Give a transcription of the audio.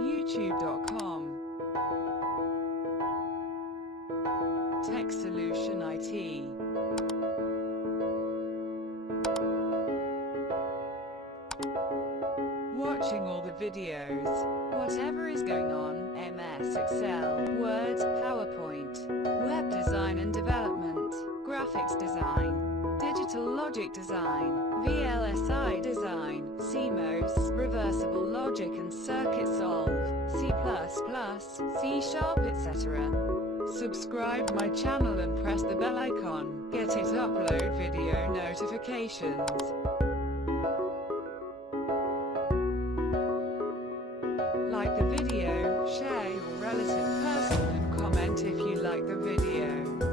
youtube.com. TechSolution IT. Watching all the videos, whatever is going on, MS Excel, Word, PowerPoint, web design and development, graphics design, digital logic design, VLSI design, CMOS, reversible logic and circuit solve, C++, C#, etc. Subscribe my channel and press the bell icon, get it upload video notifications. Like the video, share your relative person and comment if you like the video.